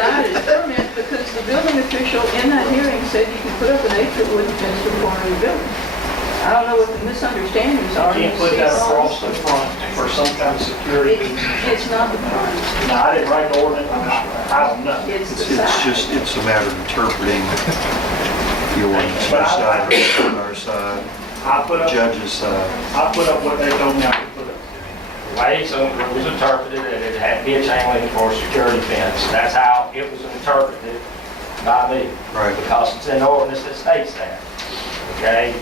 denied his permit because the building official in that hearing said you can put up an 8-foot wooden fence to the corner of your building. I don't know what the misunderstandings are. You can't put that across the front for some kind of security. It's not the front, No, I didn't write the ordinance, I don't know. it's the It's side. just, it's a matter of interpreting the ordinance, your side, our side, I put up, judge's side. I put up what they told me I could put up. The way some rules interpreted it, it had to be a chain link for a security fence. That's how it was interpreted by me. Right. Because it's an ordinance that states that, okay?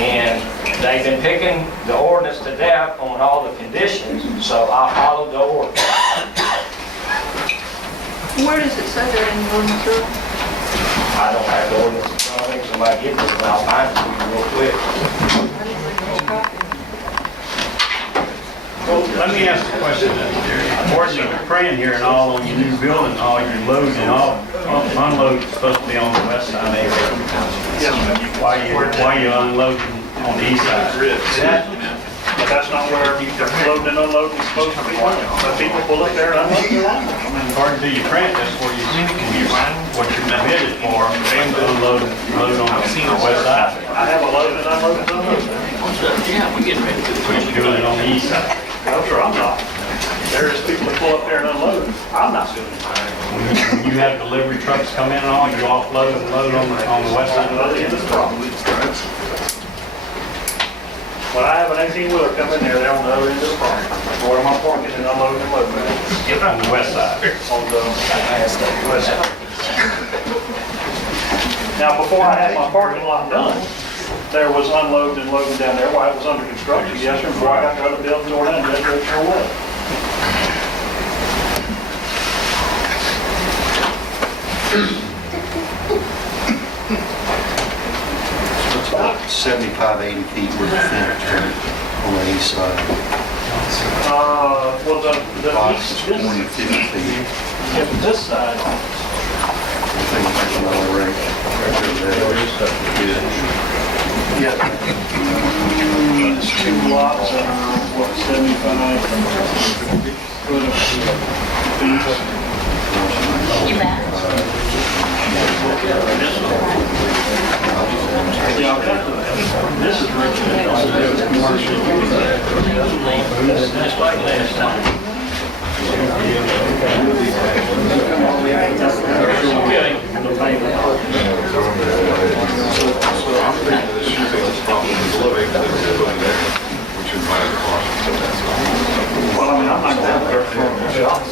And they've been picking the ordinance to death on all the conditions, so I followed the ordinance. Where does it say that in the ordinance, Earl? I don't have the ordinance in front of me, somebody get this and I'll find it for you real quick. I didn't bring no copy. Well, let me ask a question then. Unfortunately, you're praying here and all on your new building, all your loads and all, unload is supposed to be on the west side of the area. Why you unloading on the east side? But that's not where loading and unloading is supposed to be. But people pull up there and unload their lawn. I mean, according to your print, that's where what you're permitted for, unload on the west side. I have a load and unload and unload. But you're doing it on the east side. No, sir, I'm not. There's people that pull up there and unload. I'm not doing it. When you have delivery trucks come in and all, you offload and load on the west side. That's the end of the problem. When I have an 18-wheeler come in there, they're on the other end of the problem. Where am I parking and unloading and loading? On the west side. On the west side. Now, before I had my parking lot done, there was unloading and loading down there while it was under construction. Yes, sir, before I got the other building torn down, yes, sir, it sure was. It's about 75, 80 feet with the fence on the east side. Well, the Box east, is 40 to 50 feet. this side, I think it's another rate. yeah. It's two lots that are, what, 75 foot of feet. You bet. Yeah, I'll cut to that. This is Richmond. Commercial. That's like last time. Well, I mean, I'm not going there for a shop.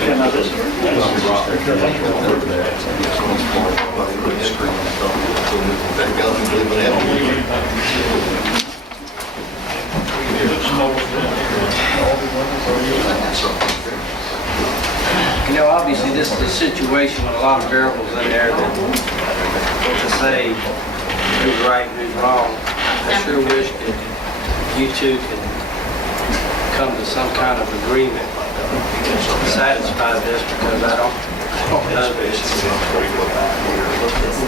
Yeah, now this You know, obviously, this is a situation with a lot of variables in there that to say who's right and who's wrong. I sure wish that you two could come to some kind of agreement to satisfy this, because I don't know this.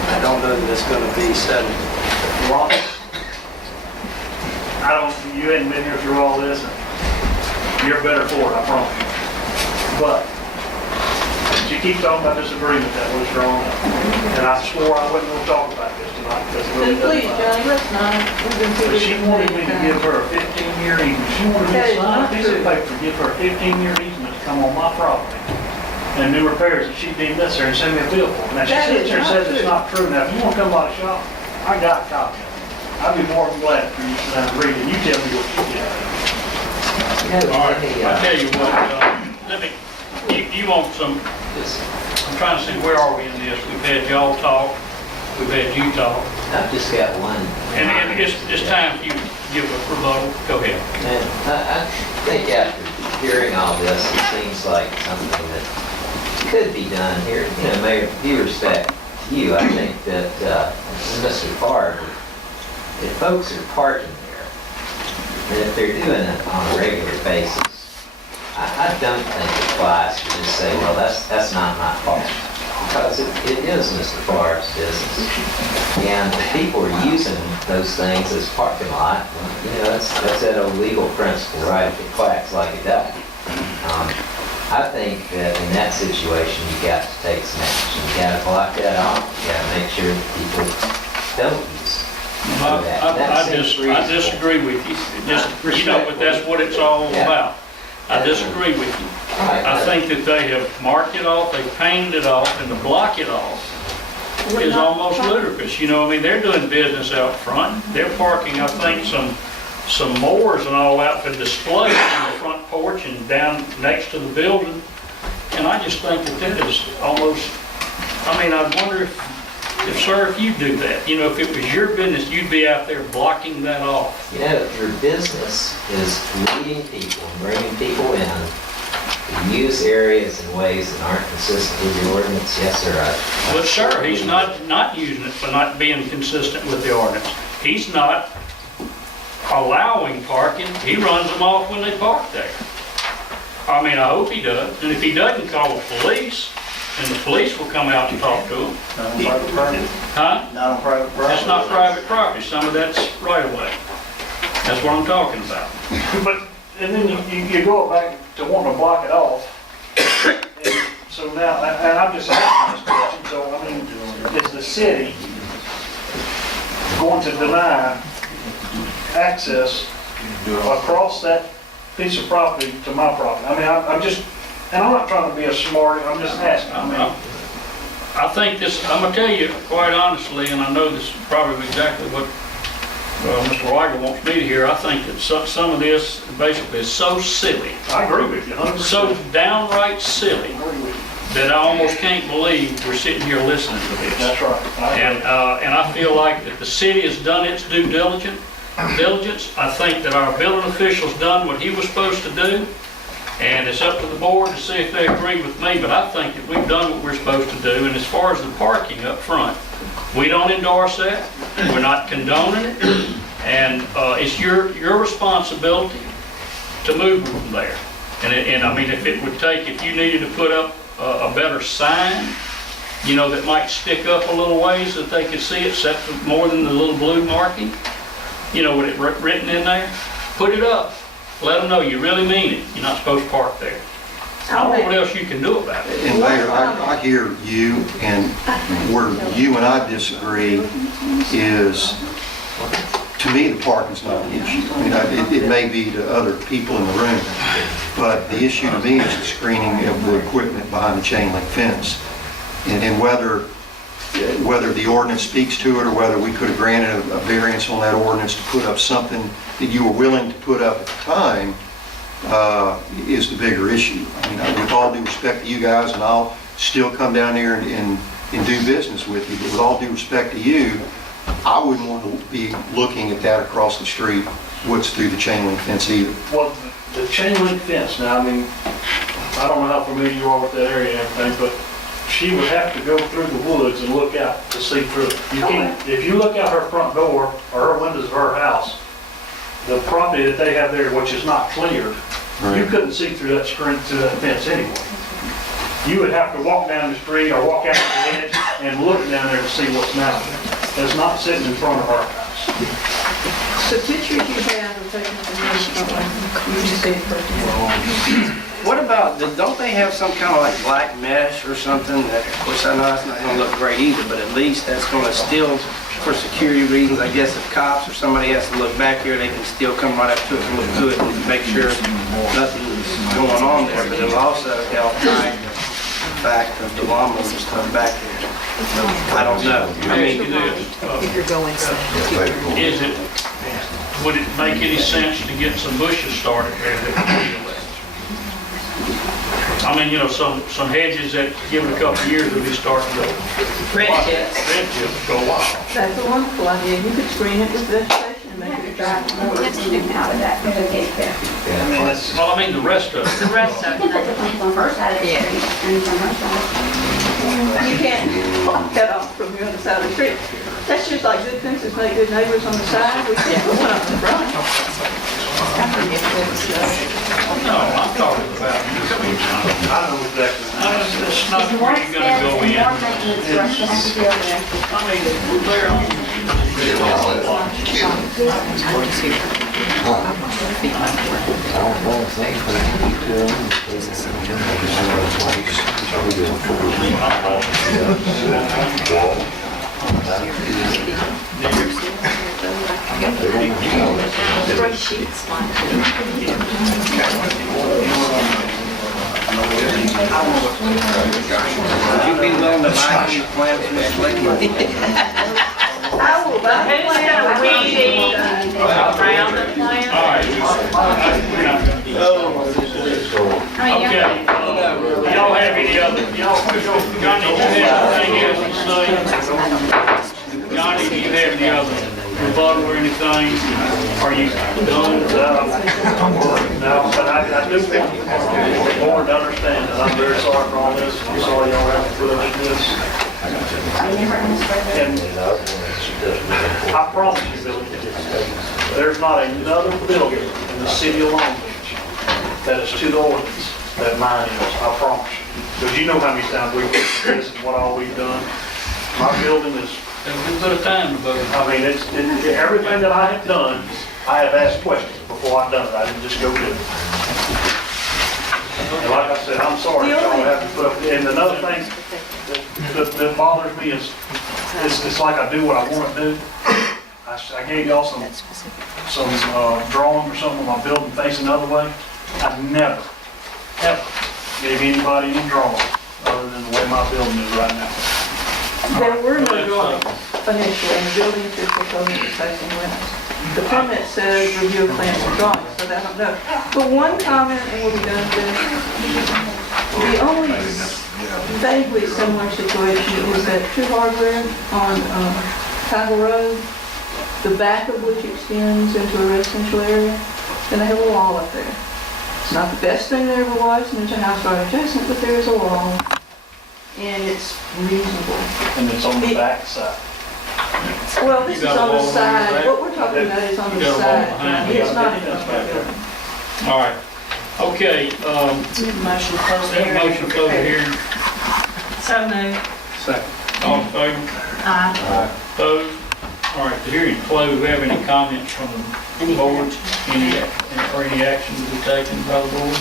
I don't know that it's going to be settled. Well, you hadn't been here through all this, and you're better for it, I promise you. But you keep talking about this agreement that was drawn up, and I swore I wasn't going to talk about this tonight because it really Then please, doesn't matter. Johnny, let's not. We've been through But this she a wanted million me to give times. her a 15-year easement. She wanted me That to is sign a not piece of true. paper to give her a 15-year easement to come on my property and do repairs that she deemed necessary and send me a bill for. Now, she That sits is there and not says it's true. not true. Now, if you want to come by the shop, I got a copy of it. I'd be more than glad for you to sit down and read it. You tell me what you get. All right, I'll tell you what, let me, you want some, I'm trying to see where are we in this? We've had y'all talk, we've had you talk, I've just got one. and it's time for you to give a rebuttal. Go ahead. And I think after hearing all this, it seems like something that could be done here. You know, Mayor, due respect to you, I think that Mr. Favre, if folks are parking there, and if they're doing it on a regular basis, I don't think it applies to just say, well, that's not my fault. Because it is Mr. Favre's business. And if people are using those things as parking lot, you know, that's that old legal principle, right? If it quacks like a duck. I think that in that situation, you got to take some action. You gotta block that off, you gotta make sure that people don't use that. That I seems I reasonable. disagree with you. Just, but that's what it's all Yeah. about. I disagree with you. I think that they have marked it off, they've painted it off, and to block it off is almost ludicrous. You know, I mean, they're doing business out front. They're parking, I think, some mowers and all out for display on the front porch and down next to the building. And I just think that is almost, I mean, I wonder if you do that, you know, if it was your business, you'd be out there blocking that off. You know, if your business is leading people and bringing people in to use areas in ways that aren't consistent with the ordinance, yes, sir. But sir, he's not using it for not being consistent with the ordinance. He's not allowing parking, he runs them off when they park there. I mean, I hope he does, and if he doesn't, call the police, and the police will come out and talk to him. Not on private property. Huh? Not on private property. That's not private property, some of that's right away. That's what I'm talking about. But, and then you go back to wanting to block it off. And so now, and I'm just asking this question, so I mean, is the city going to deny access across that piece of property to my property? I mean, I'm just, and I'm not trying to be a smart, I'm just asking. I mean, I think this, I'm gonna tell you quite honestly, and I know this is probably exactly what Mr. Weiger wants me to hear. I think that some of this basically is so silly, I agree with you, 100%. so downright silly, I agree with you. that I almost can't believe we're sitting here listening to this. That's right. I agree. And I feel like that the city has done its due diligence. I think that our building official's done what he was supposed to do, and it's up to the board to see if they agree with me, but I think that we've done what we're supposed to do. And as far as the parking up front, we don't endorse that, we're not condoning it, and it's your responsibility to move them from there. And I mean, if you needed to put up a better sign, you know, that might stick up a little ways that they could see it, except for more than the little blue marking, you know, with it written in there, put it up. Let them know you really mean it. You're not supposed to park there. I don't know what else you can do about it. And Mayor, I hear you, and where you and I disagree is, to me, the parking's not an issue. I mean, it may be to other people in the room, but the issue to me is the screening of the equipment behind the chain link fence. And whether the ordinance speaks to it, or whether we could have granted a variance on that ordinance to put up something that you were willing to put up at the time, is the bigger issue. I mean, with all due respect to you guys, and I'll still come down there and do business with you, but with all due respect to you, I wouldn't want to be looking at that across the street, what's through the chain link fence either. Well, the chain link fence, now, I mean, I don't know how familiar you are with that area and everything, but she would have to go through the woods and look out to see through it. You can't, if you look out her front door or her windows of her house, the property that they have there, which is not cleared, you couldn't see through that screen, through that fence anyway. You would have to walk down the street or walk out to the edge and look down there to see what's mounted there. It's not sitting in front of her house. The pictures you have are taken from you just said first. What about, don't they have some kind of like black mesh or something that, of course, I know that's not gonna look great either, but at least that's gonna still, for security reasons, I guess if cops or somebody has to look back here, they can still come right up to it and look good and make sure nothing's going on there, but it'll also help hide the fact of the llamas and stuff back there. I don't know. I mean, If you're going south. Would it make any sense to get some bushes started there that could deal with? I mean, you know, some hedges that, give it a couple of years, will be starting to. Red tips. Red tips go wild. That's a wonderful idea. You could screen it with vegetation and make it attractive. Out of that, there's a gate there. Well, I mean, the rest of it. The rest of You can put the fence on her side of the Yeah. street and from her side. You can't block that off from the other side of the street. That's just like good fences make good neighbors on the side. We can't put one on the front. No, I'm talking about, I know exactly. it's not The more where you're gonna go expense, the in. more maintenance for us to have to deal with. I mean, we're there on. Three sheets like Would you be willing to buy these plans, Ms. Lee? I will buy the Who's plan. gonna weed eat around the plant? All right. Okay, y'all have any other, Johnny, do you have anything else to say? Johnny, do you have any other rebuttal or anything? Are you done? No, but I do want the board to understand that I'm very sorry for all this. I'm sorry y'all have to put up with this. And I promise you, Billy, there's not another building in the city of Long Beach that is to the ordinance that mine is, I promise you. Because you know how many times we've looked at this and what all we've done. My building is, Have a good bit of time to vote. I mean, everything that I have done, I have asked questions before I've done it. I didn't just go do it. And like I said, I'm sorry, y'all have to put up, and another thing that bothers me is, it's like I do what I want to do. I gave y'all some drawings or something of my building facing the other way. I've never, ever gave anybody any drawings other than the way my building is right now. There were no drawings initially, and the building official told me it was facing west. The permit says review of plans and drawings, so I don't know. But one comment, and we'll be done with this. The only vaguely similar situation is that True Hardware on Toggle Road, the back of which extends into a residential area, and they have a wall up there. It's not the best thing there ever was, and there's a house right adjacent, but there is a wall, and it's reasonable. And it's on the back side. Well, this is You got a on the wall in side, there? what we're talking about is on You the got a wall side. behind you. It's not in front of the building. All right. Okay, Motion to close the have a hearing. motion to close the hearing. So moved. All in favor? Aye. Opposed? All right, the hearing is closed. Do we have any comments from the board? Any action to be taken by the board?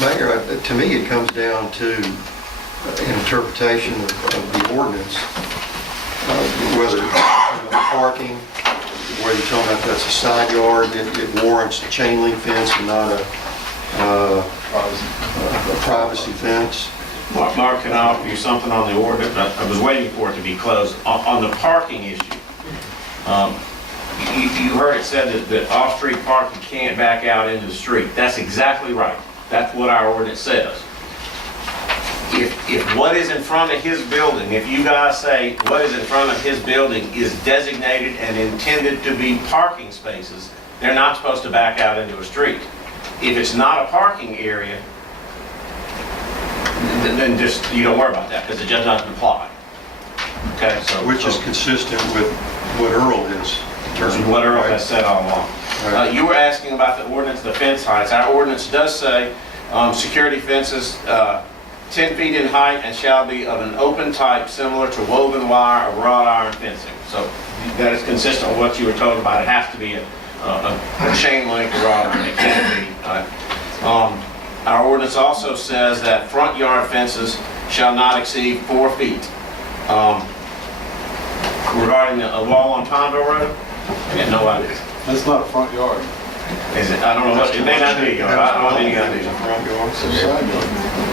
Mayor, to me, it comes down to an interpretation of the ordinance, whether it's parking, whether you're talking about that's a side yard, it warrants a chain link fence and not a privacy fence. Mark, can I offer you something on the ordinance? I was waiting for it to be closed. On the parking issue, you heard it said that off-street parking can't back out into the street. That's exactly right. That's what our ordinance says. If what is in front of his building, if you guys say what is in front of his building is designated and intended to be parking spaces, they're not supposed to back out into a street. If it's not a parking area, then just, you don't worry about that, because it just doesn't apply. Okay, so. Which is consistent with what Earl is. This is what Earl has said all along. You were asking about the ordinance, the fence heights. Our ordinance does say, security fences, 10 feet in height and shall be of an open type similar to woven wire or wrought iron fencing. So that is consistent with what you were told about. It has to be a chain link wrought iron. It can't be. Our ordinance also says that front yard fences shall not exceed 4 feet. Regarding a wall on Pondville Road, I got no idea. That's not a front yard. Is it? I don't know what, it may not be, I don't think you got to do. It's a side yard.